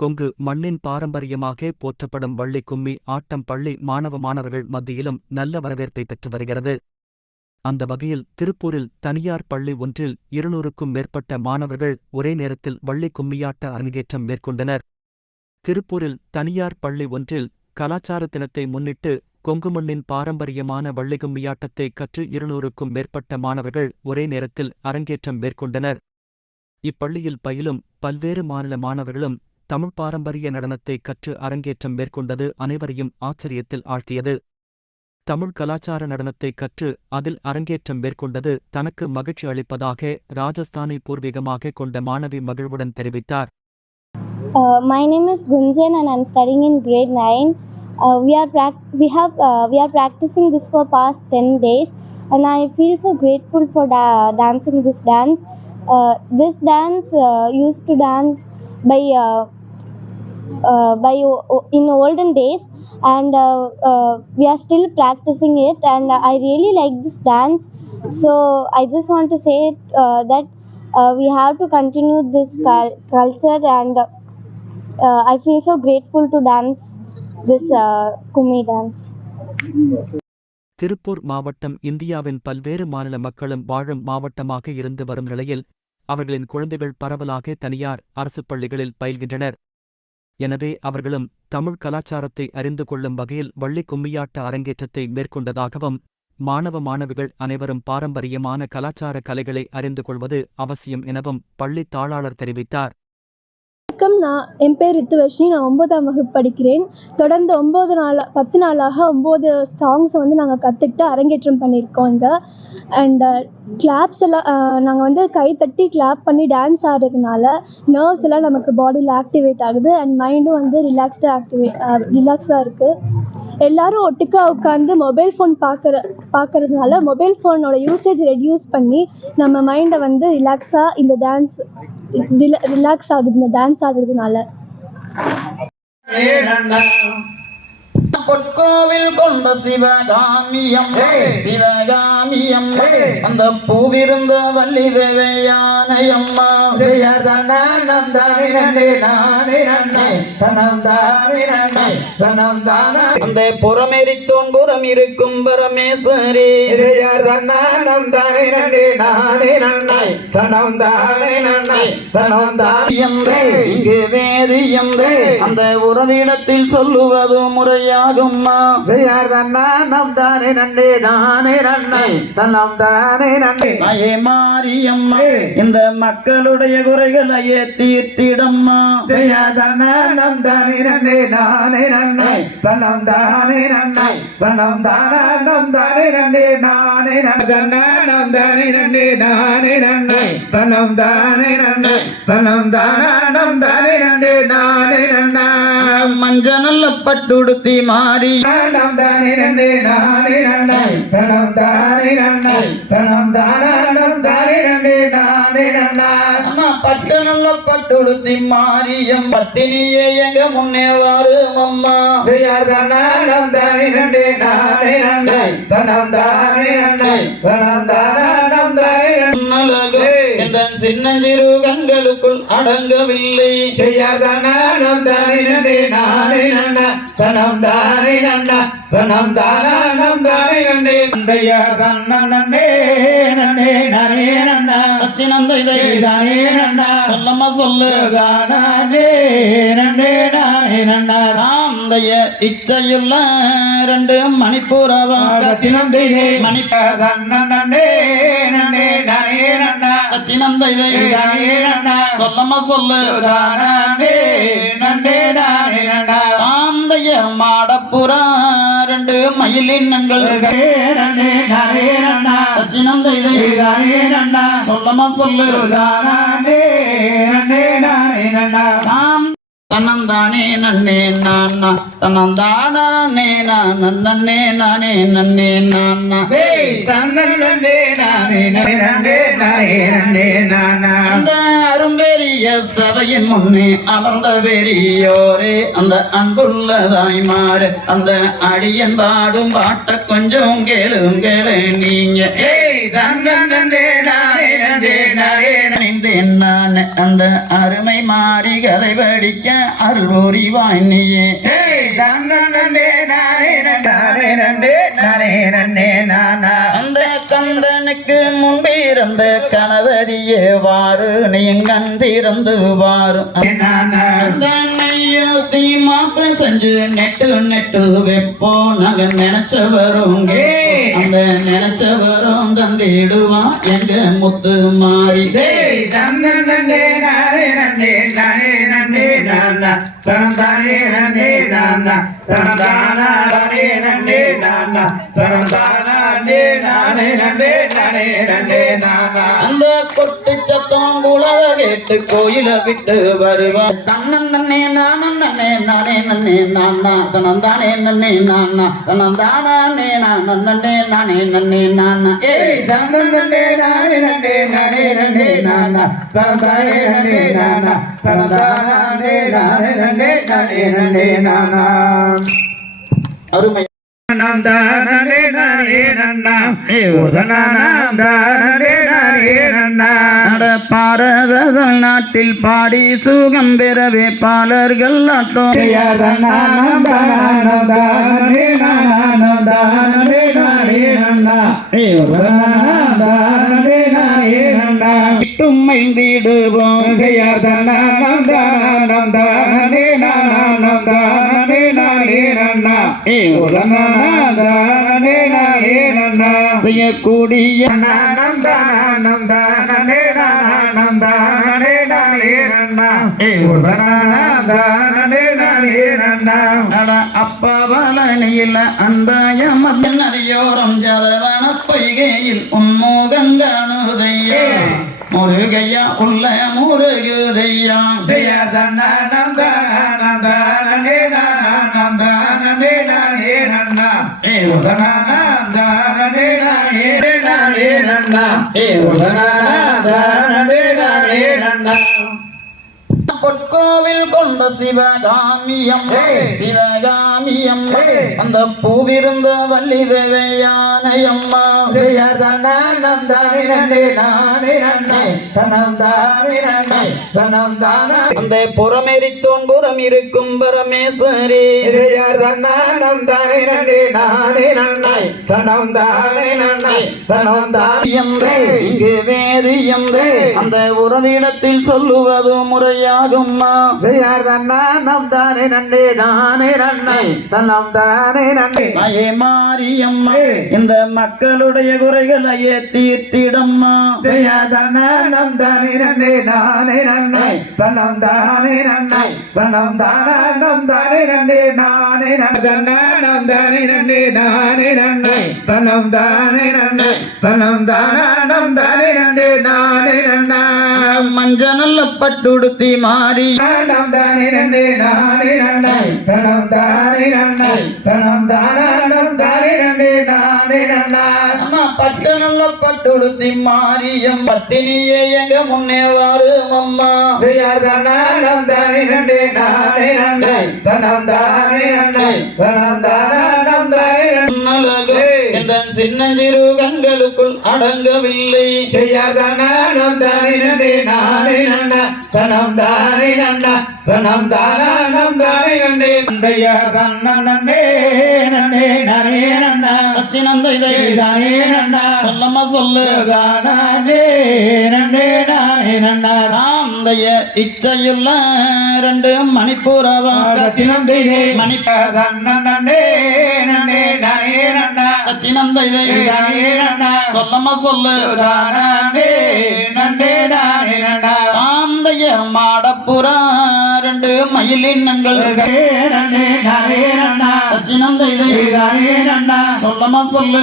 கொங்கு மண்ணின் பாரம்பரியமாக போற்றப்படும் வள்ளி கும்மி ஆட்டம் பள்ளி மாணவர்கள் மத்தியிலும் நல்ல வரவேற்பை பெற்று வருகிறது. அந்த வகையில் திருப்பூரில் தனியார் பள்ளி ஒன்றில் 200க்கும் மேற்பட்ட மாணவர்கள் ஒரே நேரத்தில் வள்ளி கும்மியாட்ட அரங்கேற்றம் மேற்கொண்டனர். திருப்பூரில் தனியார் பள்ளி ஒன்றில் கலாச்சார தினத்தை முன்னிட்டு கொங்கு மண்ணின் பாரம்பரியமான வள்ளி கும்மியாட்டத்தை கற்று 200க்கும் மேற்பட்ட மாணவர்கள் ஒரே நேரத்தில் அரங்கேற்றம் மேற்கொண்டனர். இப்பள்ளியில் பயிலும் பல்வேறு மாநில மாணவர்களும் தமிழ் பாரம்பரிய நடனத்தை கற்று அரங்கேற்றம் மேற்கொண்டது அனைவரையும் ஆச்சரியத்தில் ஆழ்த்தியது. தமிழ் கலாச்சார நடனத்தை கற்று அதில் அரங்கேற்றம் மேற்கொண்டது தனக்கு மகிழ்ச்சி அளிப்பதாக ராஜஸ்தானை பூர்வீகமாக கொண்ட மாணவி மகிழ்வுடன் தெரிவித்தார். My name is Gunjan and I'm studying in grade 9. We are practicing this for past 10 days and I feel so grateful for dancing this dance. This dance used to dance by in olden days and we are still practicing it and I really like this dance. So I just want to say that we have to continue this culture and I feel so grateful to dance this Kummi dance. Tiruppur மாவட்டம் இந்தியாவின் பல்வேறு மாநில மக்களும் வாழும் மாவட்டமாக இருந்து வரும் நிலையில் அவர்களின் குழந்தைகள் பரவலாக தனியார் அரசு பள்ளிகளில் பயில்கின்றனர். எனவே அவர்களும் தமிழ் கலாச்சாரத்தை அறிந்து கொள்ளும் வகையில் வள்ளி கும்மியாட்ட அரங்கேற்றத்தை மேற்கொண்டதாகவும் மாணவிகள் அனைவரும் பாரம்பரியமான கலாச்சார கலைகளை அறிந்து கொள்வது அவசியம் எனவும் பள்ளி தாளாளர் தெரிவித்தார். என் பேர் ரித்துவர்ஷினி. நான் 9ஆம் வகுப்பு படிக்கிறேன். தொடர்ந்து 10 நாளாக 9 சாங்ஸை நாங்கள் கற்றுக்கிட்டு அரங்கேற்றம் பண்ணியிருக்கோம் இங்கே. அண்ட் கிளாப்ஸ் எல்லாம் நாங்கள் கை தட்டி கிளாப் பண்ணி டான்ஸ் ஆடுறதுனால நர்வ்ஸ் எல்லாம் நமக்கு பாடியில் ஆக்டிவேட் ஆகுது அண்ட் மைண்டும் ரிலாக்ஸாக இருக்குது. எல்லோரும் ஒட்டுக்கா உட்காந்து மொபைல் ஃபோன் பார்க்கறதுனால மொபைல் ஃபோனோட யூசேஜ் ரெடியூஸ் பண்ணி நம்ம மைண்டை ரிலாக்ஸ் ஆகுது இந்த டான்ஸ் ஆடுறதுனால. பொற்கோவில் கொண்ட சிவகாமியம் அந்த பூவிருந்த வள்ளி தேவையானையம்மா அந்த புறமெரித்தோன் புறம் இருக்கும் பரமேஸ்வரி இங்கு வேறு என்று அந்த உறவிடத்தில் சொல்லுவது முறையாகும்மா. மாரியம்மா இந்த மக்களுடைய குறைகளையே தீர்த்திடம்மா. மஞ்சள் பட்டுடுத்தி மாறி பச்சை நல்ல பட்டுடுத்தி மாரியம் பத்தினியே எங்க முன்னே வாரும் அம்மா. சின்ன சிறு கண்களுக்குள் அடங்கவில்லை சொல்லமா சொல்லு இச்சையுள்ள 2 மணிப்பூரவா சொல்லமா சொல்லு ஆந்தைய மாடப்புறா 2 மயிலினங்கள் சொல்லமா சொல்லு தன்னந்தானே நன்னே நானா தன்னந்தானே நன்னே நானே நன்னே நானா அந்த அரும்பெரிய சபையின் முன்னே அமர்ந்த பெரியோரே அந்த அன்புள்ளதாய் மாறு அந்த அடியன் பாடும் பாட்ட கொஞ்சம் கேளு நீங்க அடைந்தேன் நான் அந்த அருமை மாறி கதை படிக்க அருள்புரிவாய் நீயே அந்த கந்தனுக்கு முன்பிருந்த கணவதியே வாரு நீங்கந்திருந்து வாரு மாப்ப செஞ்சு நெட்டு வைப்போ நாங்க நினைச்சவருங்க அந்த நினைச்சவரும் தந்திடுவான் எங்க முத்து மாறி அந்த கொட்டு சத்தம் குளவ கேட்டு கோயில விட்டு வருவான் தன்னே நானே நானே நன்னே நானா தனந்தானே நன்னே நானா தனந்தானே நானே நானே நன்னே நானா ஏய் தன்னே நானே நன்னே நானே நன்னே நானா தனந்தானே நன்னே நானா தனந்தானே நானே நன்னே நானே நன்னே நானா அருமை பாரத நாட்டில் பாடி சுகம் பெறவே பாலர்கள் செய்யக்கூடிய அப்பவலனியில் அன்பாய மதனரியோரம் ஜலவன பொய்கையில் உன்மோகங்கானுதையா முருகையா உள்ள முருகுதையா செய்ய பொற்கோவில் கொண்ட சிவகாமியம் சிவகாமியம் அந்த பூவிருந்த வள்ளி தேவையானையம்மா அந்த புறமெரித்தோன் புறம் இருக்கும் பரமேஸ்வரி இங்கு வேறு எந்த அந்த உறவிடத்தில் சொல்லுவது முறையாகும்மா மாரியம்மா இந்த மக்களுடைய குறைகளையே தீர்த்திடம்மா மஞ்சள் பட்டுடுத்தி மாறி பச்சை நல்ல பட்டுடுத்தி மாரியம் பத்தினியே எங்க முன்னே வாரு அம்மா சின்ன சிறு கண்களுக்குள் அடங்கவில்லை சொல்லமா சொல்லு இச்சையுள்ள ரெண்டு மணிப்பூரவா சொல்லமா சொல்லு ஆந்தைய மாடப்புறா ரெண்டு மயிலினங்கள் சொல்லமா சொல்லு